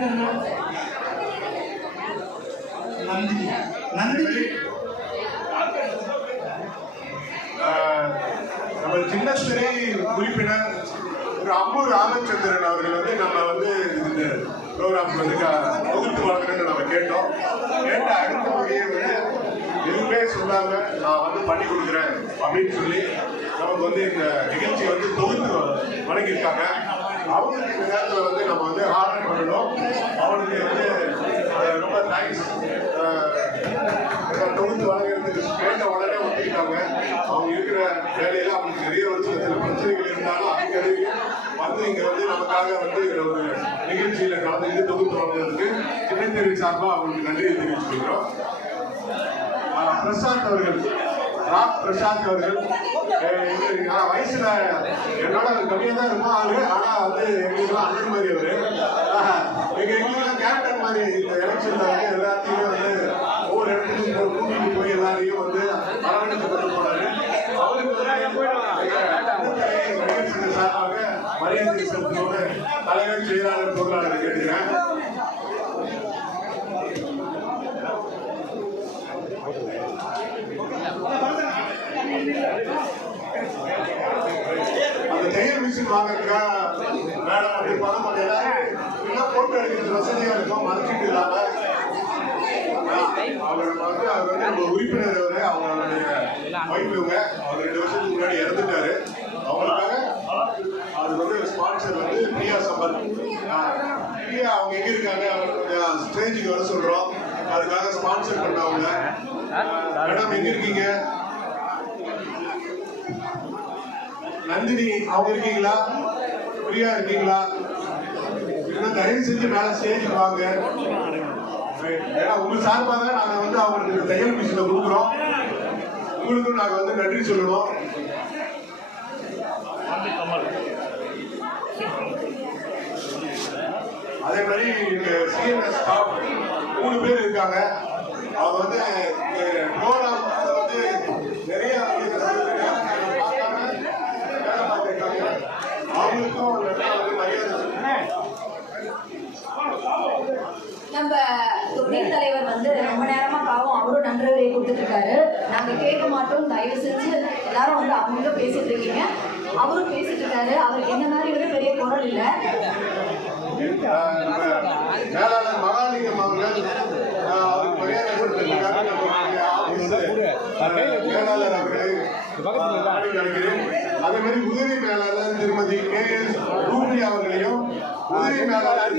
மணிகண்டன் நந்தினி. நந்தினி? நம்ம சின்னத்திரை உறுப்பினர் ஒரு அம்பு ராமச்சந்திரன் அவர்கள் வந்து நம்ம வந்து இந்த ப்ரோக்ராம் வந்து தொகுத்து வழங்கணும்னு நம்ம கேட்டோம். கேட்ட அடுத்தபடியே வந்து எதுவுமே சொல்லாம நான் வந்து பண்ணி கொடுக்குறேன் அப்படின்னு சொல்லி நமக்கு வந்து இந்த நிகழ்ச்சி வந்து தொகுத்து வழங்கியிருக்காங்க. அவங்களுக்கு இந்த நேரத்தில் வந்து நம்ம வந்து ஆர்டர் பண்ணணும். அவனுக்கு வந்து ரொம்ப தேங்க்ஸ் தொகுத்து வாங்கிறதுக்கு கேட்ட உடனே ஒத்துக்கிட்டாங்க. அவங்க இருக்கிற வேலையில அவங்களுக்கு நிறைய ஒரு சில சில பிரச்சனைகள் இருந்தாலும் அதுக்கிடையே வந்து இங்க வந்து நமக்காக வந்து ஒரு நிகழ்ச்சியில கலந்துக்கிட்டு தொகுத்து வழங்குறதுக்கு சின்னத்தேவி சார்பாக அவங்களுக்கு நன்றியை தெரிவிச்சுக்கிறோம். பிரசாந்த் அவர்கள் ராக் பிரசாந்த் அவர்கள். நான் வயசுல என்னோட கம்மியா தான் இருக்கும் ஆளு? ஆனா வந்து எங்களுக்கு அண்ணன் மாதிரி அவரு. எங்க எங்களுக்கு கேப்டன் மாதிரி இந்த எலெக்ஷன்ல வந்து எல்லாத்தையும் வந்து ஒவ்வொரு இடத்துக்கும் கூட்டிட்டு போய் எல்லாரையும் வந்து அரவணைச்சு கொண்டு போனாரு. அவருக்கு சார்பாக மரியாதை செலுத்துவோடு தலைவர் செயலாளர் பொருளாளர் கேட்கிறேன் அந்த வாங்குறதுக்கா? மேடம் அப்படி பணம் பண்ண எல்லாம் போட்டோ எடுக்கிறது வசதியா இருக்கும் மறைச்சிட்டு இல்லாம. அவர் வந்து அவர் வந்து நம்ம உறுப்பினர் அவர் அவங்களுடைய ஒய்ஃப் இவங்க. அவர் ரெண்டு வருஷத்துக்கு முன்னாடி இறந்துட்டாரு. அவங்களுக்காக அது வந்து ஸ்பான்சர் வந்து பிரியா சம்பத். பிரியா அவங்க எங்க இருக்காங்க? அவங்க ஸ்டேஜுக்கு வர சொல்றோம். அதுக்காக ஸ்பான்சர் பண்ணவங்க. மேடம் எங்க இருக்கீங்க? நந்தினி அவங்க இருக்கீங்களா? பிரியா இருக்கீங்களா? இன்னும் தயவு செஞ்சு மேல ஸ்டேஜுக்கு வாங்க. ஏன்னா உங்க சார்பாக நாங்க வந்து அவங்களுக்கு தையல் மிஷினை கொடுக்குறோம். உங்களுக்கும் நாங்க வந்து நன்றி சொல்லணும். அதே மாதிரி இங்க ஸ்டாஃப் மூணு பேர் இருக்காங்க. அவங்க வந்து ப்ரோக்ராம் வந்து நிறைய வந்து பார்க்காம வேலை பார்த்திருக்காங்க. அவங்களுக்கும் ஒரு இடத்துல வந்து மரியாதை சொல்லணும். நம்ம தொழில் தலைவர் வந்து ரொம்ப நேரமா பாவம் அவரும் நன்றியை கொடுத்துட்டு இருக்காரு நாங்க கேட்க மாட்டோம் தயவு செஞ்சு எல்லாரும் வந்து அவங்களும் பேசிட்டு இருக்கீங்க அவரும் பேசிட்டு இருக்காரு அவருக்கு என்ன மாதிரி ஒரு பெரிய குரல் இல்லை மகாலிங்கம் அவர்கள் அவருக்கு மரியாதை கொடுத்திருக்காங்க மேலாளர் அதே மாதிரி உதவி மேலாளர் திருமதி கே எஸ் ரூபி அவர்களையும் உதவி மேலாளர்